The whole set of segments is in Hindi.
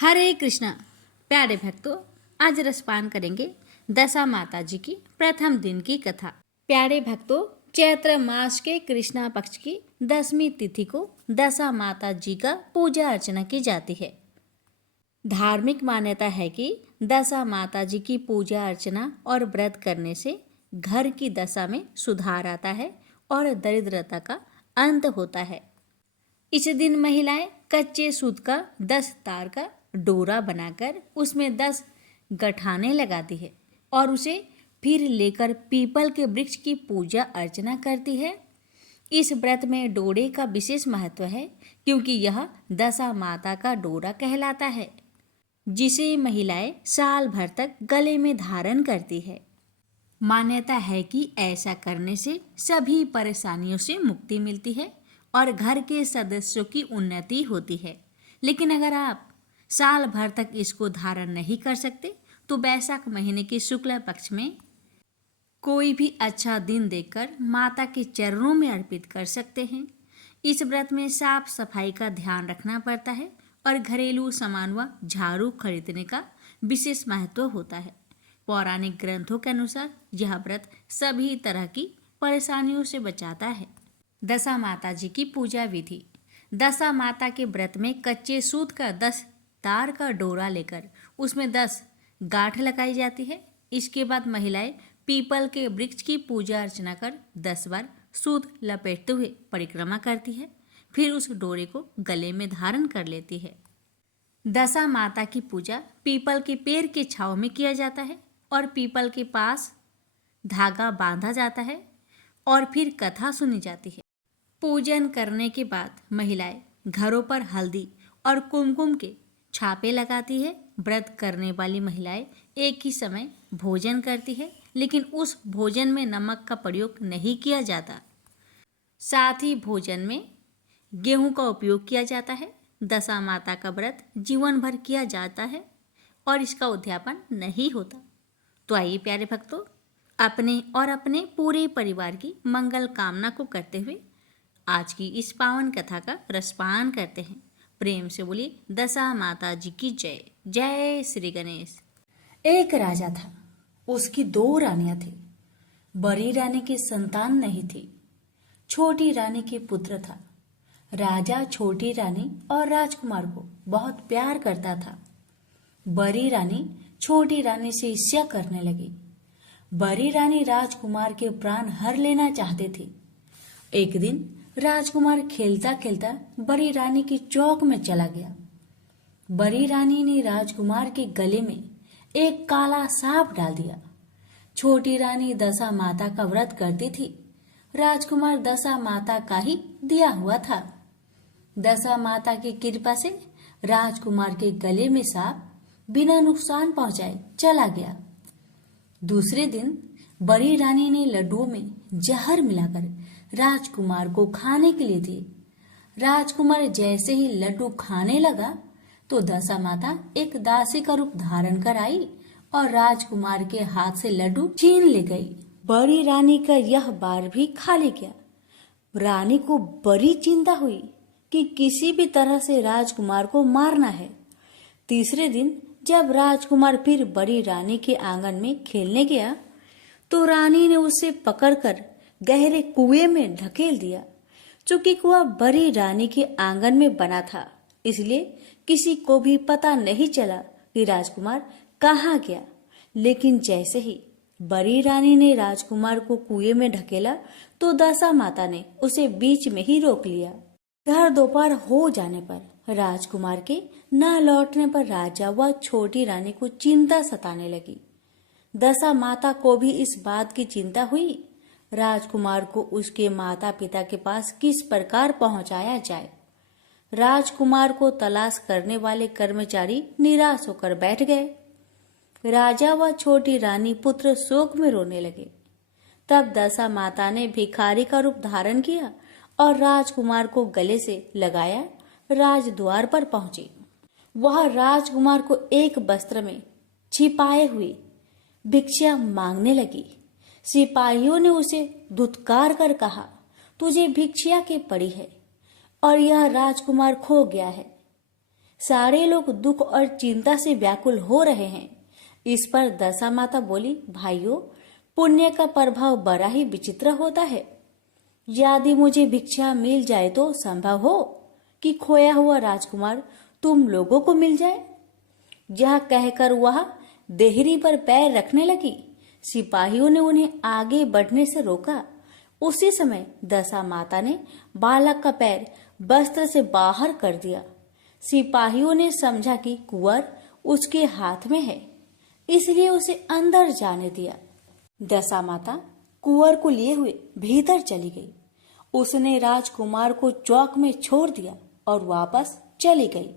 हरे कृष्णा। प्यारे भक्तों, आज रसपान करेंगे दशा माता जी की प्रथम दिन की कथा। प्यारे भक्तों, चैत्र मास के कृष्णा पक्ष की 10वीं तिथि को दशा माता जी का पूजा अर्चना की जाती है। धार्मिक मान्यता है कि दशा माता जी की पूजा अर्चना और व्रत करने से घर की दशा में सुधार आता है और दरिद्रता का अंत होता है। इस दिन महिलाएं कच्चे सूत का 10 तार का डोरा बनाकर उसमें 10 गठाने लगाती है और उसे फिर लेकर पीपल के वृक्ष की पूजा अर्चना करती है। इस व्रत में डोरे का विशेष महत्व है क्योंकि यह दशा माता का डोरा कहलाता है, जिसे महिलाएं साल भर तक गले में धारण करती है। मान्यता है कि ऐसा करने से सभी परेशानियों से मुक्ति मिलती है और घर के सदस्यों की उन्नति होती है। लेकिन अगर आप साल भर तक इसको धारण नहीं कर सकते तो वैशाख महीने के शुक्ल पक्ष में कोई भी अच्छा दिन देखकर माता के चरणों में अर्पित कर सकते हैं। इस व्रत में साफ सफाई का ध्यान रखना पड़ता है और घरेलू सामान व झाड़ू खरीदने का विशेष महत्व होता है। पौराणिक ग्रंथों के अनुसार यह व्रत सभी तरह की परेशानियों से बचाता है। दशा माता जी की पूजा विधि। दशा माता के व्रत में कच्चे सूत का 10 तार का डोरा लेकर उसमें 10 गांठ लगाई जाती है। इसके बाद महिलाएं पीपल के वृक्ष की पूजा अर्चना कर 10 बार सूत लपेटते हुए परिक्रमा करती है, फिर उस डोरे को गले में धारण कर लेती है। दशा माता की पूजा पीपल के पेड़ के छांव में किया जाता है और पीपल के पास धागा बांधा जाता है और फिर कथा सुनी जाती है। पूजन करने के बाद महिलाएं घरों पर हल्दी और कुमकुम के छापे लगाती है। व्रत करने वाली महिलाएं एक ही समय भोजन करती है, लेकिन उस भोजन में नमक का प्रयोग नहीं किया जाता। साथ ही भोजन में गेहूं का उपयोग किया जाता है। दशा माता का व्रत जीवन भर किया जाता है और इसका उद्यापन नहीं होता। तो आइए प्यारे भक्तों, अपने और अपने पूरे परिवार की मंगल कामना को करते हुए आज की इस पावन कथा का रसपान करते हैं। प्रेम से बोलिए दशा माता जी की जय। जय श्री गणेश। एक राजा था, उसकी 2 रानियां थी। बड़ी रानी की संतान नहीं थी, छोटी रानी के पुत्र था। राजा छोटी रानी और राजकुमार को बहुत प्यार करता था। बड़ी रानी छोटी रानी से ईर्ष्या करने लगी। बड़ी रानी राजकुमार के प्राण हर लेना चाहती थी। एक दिन राजकुमार खेलता खेलता बड़ी रानी की चौक में चला गया। बड़ी रानी ने राजकुमार के गले में एक काला सांप डाल दिया। छोटी रानी दशा माता का व्रत करती थी। राजकुमार दशा माता का ही दिया हुआ था। दशा माता की कृपा से राजकुमार के गले में सांप बिना नुकसान पहुंचाए चला गया। दूसरे दिन बड़ी रानी ने लड्डुओं में जहर मिलाकर राजकुमार को खाने के लिए दिए। राजकुमार जैसे ही लड्डू खाने लगा तो दशा माता एक दासी का रूप धारण कर आई और राजकुमार के हाथ से लड्डू छीन ले गई। बड़ी रानी का यह बार भी खाली गया। रानी को बड़ी चिंता हुई कि किसी भी तरह से राजकुमार को मारना है। तीसरे दिन जब राजकुमार फिर बड़ी रानी के आंगन में खेलने गया तो रानी ने उसे पकड़कर गहरे कुएं में ढकेल दिया। चूंकि कुआं बड़ी रानी के आंगन में बना था, इसलिए किसी को भी पता नहीं चला कि राजकुमार कहाँ गया। लेकिन जैसे ही बड़ी रानी ने राजकुमार को कुएं में ढकेला तो दशा माता ने उसे बीच में ही रोक लिया। घर दोपहर हो जाने पर राजकुमार के न लौटने पर राजा व छोटी रानी को चिंता सताने लगी। दशा माता को भी इस बात की चिंता हुई, राजकुमार को उसके माता पिता के पास किस प्रकार पहुंचाया जाए। राजकुमार को तलाश करने वाले कर्मचारी निराश होकर बैठ गए। राजा व छोटी रानी पुत्र शोक में रोने लगे। तब दशा माता ने भिखारी का रूप धारण किया और राजकुमार को गले से लगाया राजद्वार पर पहुंची। वह राजकुमार को एक वस्त्र में छिपाए हुए भिक्षा मांगने लगी। सिपाहियों ने उसे धुतकार कर कहा, तुझे भिक्षा की पड़ी है और यह राजकुमार खो गया है। सारे लोग दुख और चिंता से व्याकुल हो रहे हैं। इस पर दशा माता बोली, भाइयों, पुण्य का प्रभाव बड़ा ही विचित्र होता है। यदि मुझे भिक्षा मिल जाए तो संभव हो कि खोया हुआ राजकुमार तुम लोगों को मिल जाए। यह कहकर वह देहरी पर पैर रखने लगी। सिपाहियों ने उन्हें आगे बढ़ने से रोका। उसी समय दशा माता ने बालक का पैर वस्त्र से बाहर कर दिया। सिपाहियों ने समझा कि कुंवर उसके हाथ में है, इसलिए उसे अंदर जाने दिया। दशा माता कुंवर को लिए हुए भीतर चली गई। उसने राजकुमार को चौक में छोड़ दिया और वापस चली गई।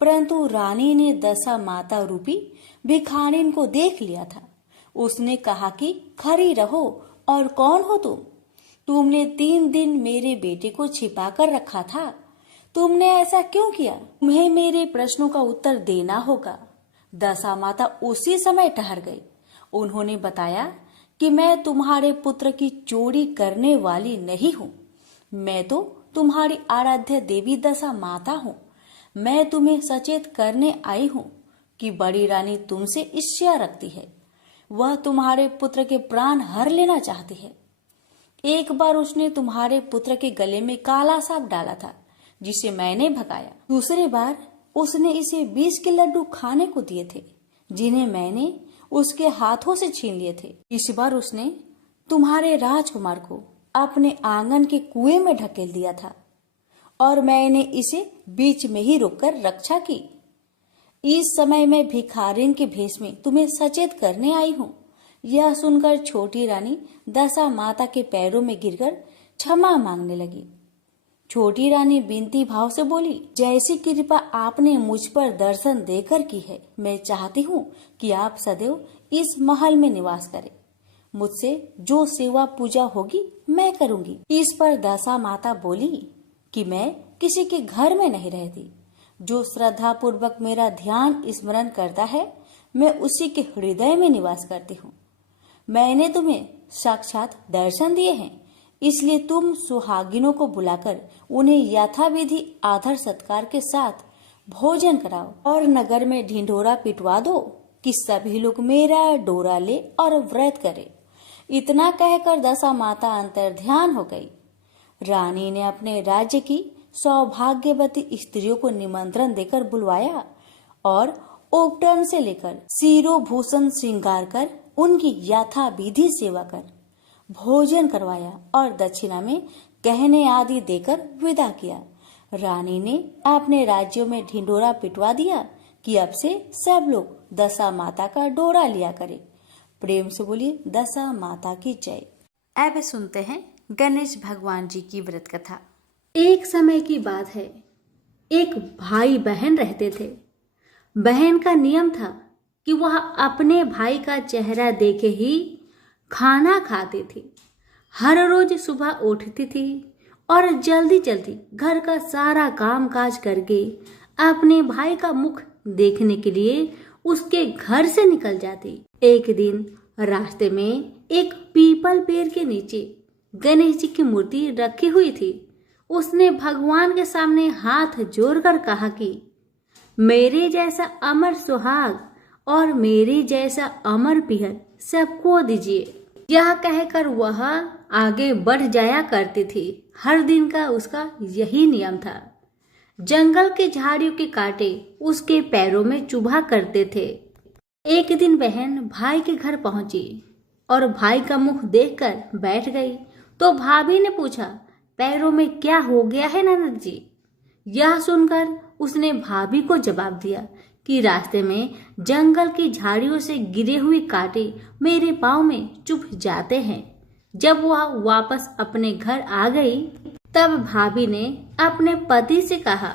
परंतु रानी ने दशा माता रूपी भिखारिन को देख लिया था। उसने कहा कि खड़ी रहो, और कौन हो तुम? तुमने 3 दिन मेरे बेटे को छिपा कर रखा था। तुमने ऐसा क्यों किया? तुम्हें मेरे प्रश्नों का उत्तर देना होगा। दशा माता उसी समय ठहर गई। उन्होंने बताया कि मैं तुम्हारे पुत्र की चोरी करने वाली नहीं हूँ। मैं तो तुम्हारी आराध्य देवी दशा माता हूँ। मैं तुम्हें सचेत करने आई हूँ कि बड़ी रानी तुमसे ईर्ष्या रखती है। वह तुम्हारे पुत्र के प्राण हर लेना चाहती है। एक बार उसने तुम्हारे पुत्र के गले में काला सांप डाला था, जिसे मैंने भगाया। दूसरी बार उसने इसे 20 के लड्डू खाने को दिए थे, जिन्हें मैंने उसके हाथों से छीन लिए थे। इस बार उसने तुम्हारे राजकुमार को अपने आंगन के कुएं में ढकेल दिया था और मैंने इसे बीच में ही रोककर रक्षा की। इस समय मैं भिखारिन के भेष में तुम्हें सचेत करने आई हूँ। यह सुनकर छोटी रानी दशा माता के पैरों में गिरकर क्षमा मांगने लगी। छोटी रानी विनती भाव से बोली, जैसी कृपा आपने मुझ पर दर्शन देकर की है, मैं चाहती हूँ कि आप सदैव इस महल में निवास करें। मुझसे जो सेवा पूजा होगी मैं करूंगी। इस पर दशा माता बोली कि मैं किसी के घर में नहीं रहती। जो श्रद्धा पूर्वक मेरा ध्यान स्मरण करता है, मैं उसी के हृदय में निवास करती हूँ। मैंने तुम्हें साक्षात दर्शन दिए हैं, इसलिए तुम सुहागिनों को बुलाकर उन्हें यथाविधि आदर सत्कार के साथ भोजन कराओ और नगर में ढिंढोरा पिटवा दो कि सभी लोग मेरा डोरा ले और व्रत करे। इतना कहकर दशा माता अंतर्ध्यान हो गई। रानी ने अपने राज्य की सौभाग्यवती स्त्रियों को निमंत्रण देकर बुलवाया और उपटन से लेकर सिरो भूषण श्रृंगार कर उनकी यथाविधि सेवा कर भोजन करवाया और दक्षिणा में गहने आदि देकर विदा किया। रानी ने अपने राज्यों में ढिंडोरा पिटवा दिया कि अब से सब लोग दशा माता का डोरा लिया करे। प्रेम से बोलिए दशा माता की जय। अब सुनते हैं गणेश भगवान जी की व्रत कथा। एक समय की बात है, एक भाई बहन रहते थे। बहन का नियम था कि वह अपने भाई का चेहरा देखे ही खाना खाती थी। हर रोज सुबह उठती थी और जल्दी जल्दी घर का सारा काम काज करके अपने भाई का मुख देखने के लिए उसके घर से निकल जाती। एक दिन रास्ते में एक पीपल पेड़ के नीचे गणेश जी की मूर्ति रखी हुई थी। उसने भगवान के सामने हाथ जोड़कर कहा कि मेरे जैसा अमर सुहाग और मेरे जैसा अमर पिहर सबको दीजिए। यह कहकर वह आगे बढ़ जाया करती थी। हर दिन का उसका यही नियम था। जंगल के झाड़ियों के कांटे उसके पैरों में चुभा करते थे। एक दिन बहन भाई के घर पहुंची और भाई का मुख देखकर बैठ गई तो भाभी ने पूछा, पैरों में क्या हो गया है ननद जी? यह सुनकर उसने भाभी को जवाब दिया कि रास्ते में जंगल की झाड़ियों से गिरे हुए कांटे मेरे पाँव में चुभ जाते हैं। जब वह वापस अपने घर आ गई तब भाभी ने अपने पति से कहा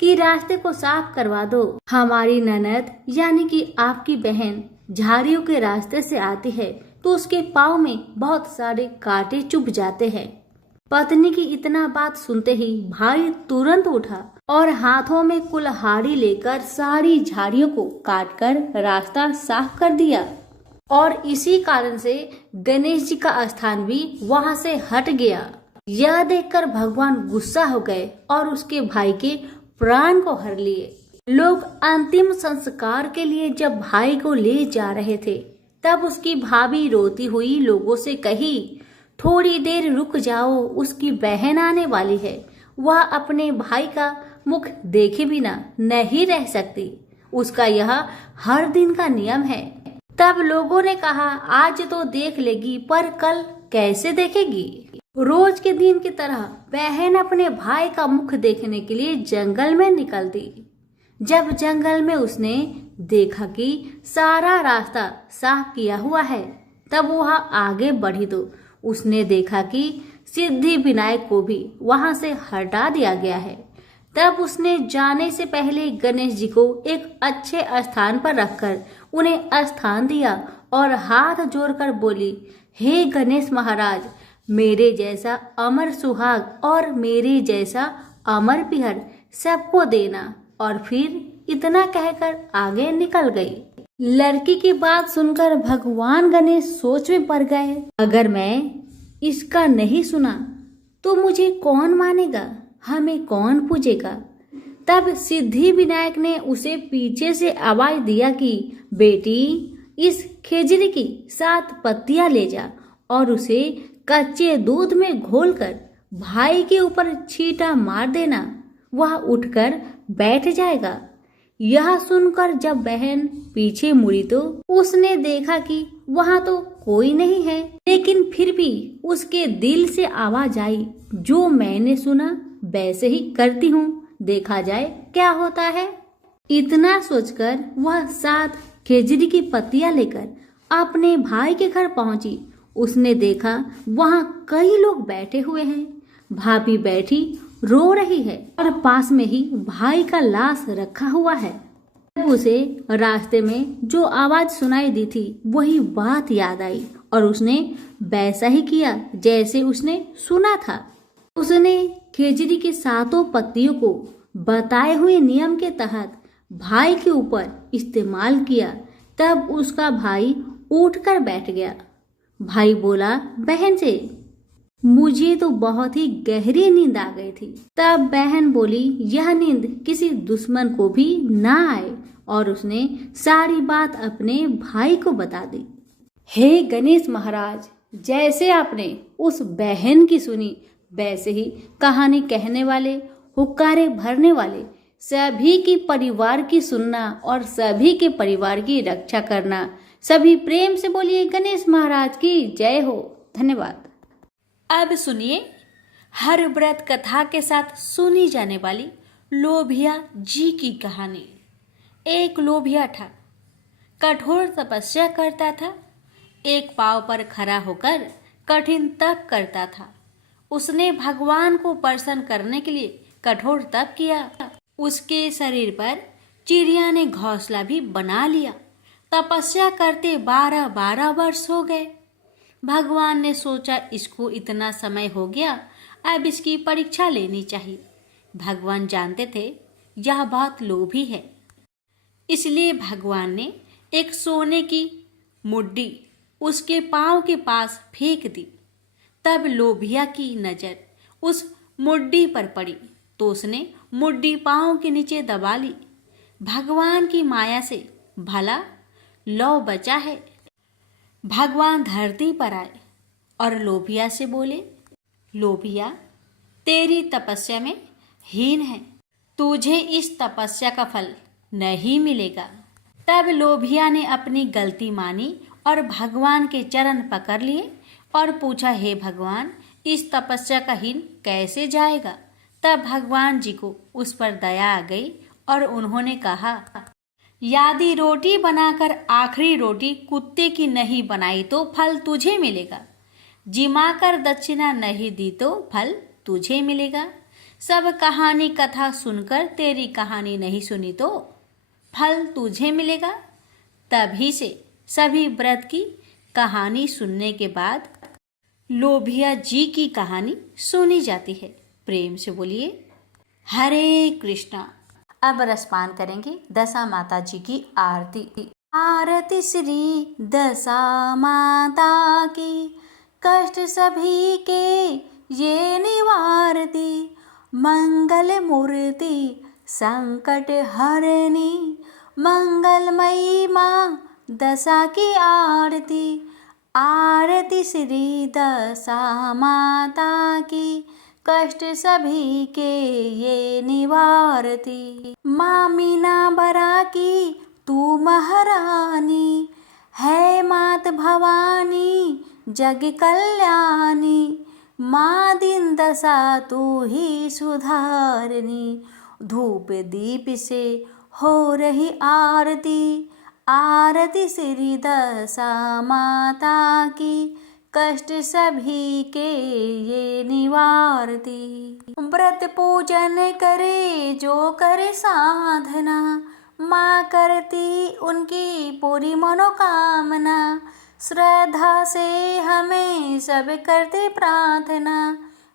कि रास्ते को साफ करवा दो। हमारी ननद यानी कि आपकी बहन झाड़ियों के रास्ते से आती है तो उसके पाँव में बहुत सारे कांटे चुभ जाते हैं। पत्नी की इतना बात सुनते ही भाई तुरंत उठा और हाथों में कुल्हाड़ी लेकर सारी झाड़ियों को काटकर रास्ता साफ कर दिया। और इसी कारण से गणेश जी का स्थान भी वहां से हट गया। यह देखकर भगवान गुस्सा हो गए और उसके भाई के प्राण को हर लिए। लोग अंतिम संस्कार के लिए जब भाई को ले जा रहे थे, तब उसकी भाभी रोती हुई लोगों से कही, थोड़ी देर रुक जाओ, उसकी बहन आने वाली है, वह अपने भाई का मुख देखे बिना नहीं रह सकती, उसका यह हर दिन का नियम है। तब लोगों ने कहा, आज तो देख लेगी, पर कल कैसे देखेगी। रोज के दिन की तरह बहन अपने भाई का मुख देखने के लिए जंगल में निकल दी। जब जंगल में उसने देखा कि सारा रास्ता साफ किया हुआ है, तब वह आगे बढ़ी तो उसने देखा कि सिद्धि विनायक को भी वहां से हटा दिया गया है। तब उसने जाने से पहले गणेश जी को एक अच्छे स्थान पर रखकर उन्हें स्थान दिया और हाथ जोड़कर बोली, हे गणेश महाराज, मेरे जैसा अमर सुहाग और मेरे जैसा अमर पिहर सबको देना। और फिर इतना कहकर आगे निकल गई। लड़की की बात सुनकर भगवान गणेश सोच में पड़ गए, अगर मैं इसका नहीं सुना तो मुझे कौन मानेगा, हमें कौन पूजेगा। तब सिद्धि विनायक ने उसे पीछे से आवाज दिया कि बेटी, इस खेजड़ी की 7 पत्तियां ले जा और उसे कच्चे दूध में घोलकर भाई के ऊपर छींटा मार देना, वह उठकर बैठ जाएगा। यह सुनकर जब बहन पीछे मुड़ी तो उसने देखा कि वहां तो कोई नहीं है, लेकिन फिर भी उसके दिल से आवाज आई, जो मैंने सुना वैसे ही करती हूँ, देखा जाए क्या होता है। इतना सोचकर वह 7 खेजड़ी की पत्तियां लेकर अपने भाई के घर पहुंची। उसने देखा वहां कई लोग बैठे हुए हैं, भाभी बैठी रो रही है और पास में ही भाई का लाश रखा हुआ है। तब उसे रास्ते में जो आवाज सुनाई दी थी वही बात याद आई और उसने वैसा ही किया जैसे उसने सुना था। उसने खेजड़ी के 7 पत्तियों को बताए हुए नियम के तहत भाई के ऊपर इस्तेमाल किया। तब उसका भाई उठकर बैठ गया। भाई बोला बहन से, मुझे तो बहुत ही गहरी नींद आ गई थी। तब बहन बोली, यह नींद किसी दुश्मन को भी ना आए, और उसने सारी बात अपने भाई को बता दी। हे गणेश महाराज, जैसे आपने उस बहन की सुनी, वैसे ही कहानी कहने वाले, हुक्कारे भरने वाले सभी की परिवार की सुनना और सभी के परिवार की रक्षा करना। सभी प्रेम से बोलिए गणेश महाराज की जय हो। धन्यवाद। अब सुनिए हर व्रत कथा के साथ सुनी जाने वाली लोभिया जी की कहानी। एक लोभिया था, कठोर तपस्या करता था, एक पांव पर खड़ा होकर कठिन तप करता था। उसने भगवान को प्रसन्न करने के लिए कठोर तप किया। उसके शरीर पर चिड़िया ने घोंसला भी बना लिया। तपस्या करते 12 वर्ष हो गए। भगवान ने सोचा, इसको इतना समय हो गया, अब इसकी परीक्षा लेनी चाहिए। भगवान जानते थे यह बहुत लोभी है, इसलिए भगवान ने एक सोने की मुड्डी उसके पांव के पास फेंक दी। तब लोभिया की नजर उस मुड्डी पर पड़ी तो उसने मुड्डी पांव के नीचे दबा ली। भगवान की माया से भला लौ बचा है। भगवान धरती पर आए और लोभिया से बोले, लोभिया, तेरी तपस्या में हीन है, तुझे इस तपस्या का फल नहीं मिलेगा। तब लोभिया ने अपनी गलती मानी और भगवान के चरण पकड़ लिए और पूछा, हे भगवान, इस तपस्या का हीन कैसे जाएगा। तब भगवान जी को उस पर दया आ गई और उन्होंने कहा, यदि रोटी बनाकर आखिरी रोटी कुत्ते की नहीं बनाई तो फल तुझे मिलेगा। जिमाकर दक्षिणा नहीं दी तो फल तुझे मिलेगा। सब कहानी कथा सुनकर तेरी कहानी नहीं सुनी तो फल तुझे मिलेगा। तभी से सभी व्रत की कहानी सुनने के बाद लोभिया जी की कहानी सुनी जाती है। प्रेम से बोलिए हरे कृष्णा। अब रसपान करेंगे दशा माता जी की आरती। आरती श्री दशा माता की, कष्ट सभी के ये निवारती। मंगल मूर्ति संकट हरनी मंगलमयी माँ दशा की आरती। आरती श्री दशा माता की, कष्ट सभी के ये निवारती। माँ मीना बरा की तू महारानी, है मात भवानी जग कल्याणी। माँ दिन दशा तू ही सुधारनी, धूप दीप से हो रही आरती। आरती श्री दशा माता की, कष्ट सभी के ये निवारती। व्रत पूजन करे जो करे साधना, माँ करती उनकी पूरी मनोकामना। श्रद्धा से हमें सब करते प्रार्थना,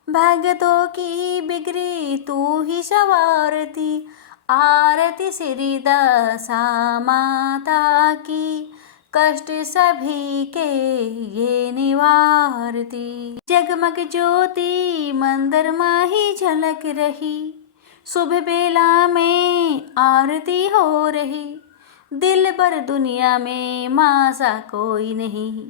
भक्तों की बिगड़ी तू ही संवारती। आरती श्री दशा माता की, कष्ट सभी के ये निवारती। जगमग ज्योति मंदिर माँ ही झलक रही, शुभ बेला में आरती हो रही। दिल भर दुनिया में माँ सा कोई नहीं,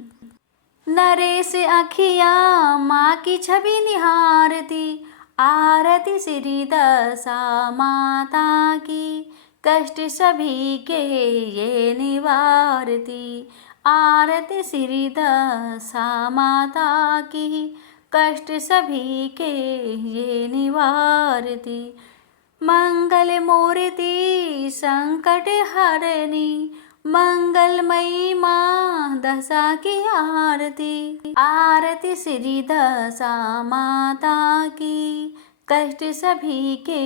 नरेश अखिया माँ की छवि निहारती। आरती श्री दशा माता की, कष्ट सभी के ये निवारती। आरती श्री दशा माता की, कष्ट सभी के ये निवारती। मंगल मूर्ति संकट हरनी, मंगलमयी माँ दशा की आरती। आरती श्री दशा माता की, कष्ट सभी के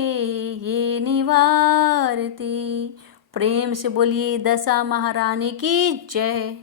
ये निवारती। प्रेम से बोलिए दशा महारानी की जय।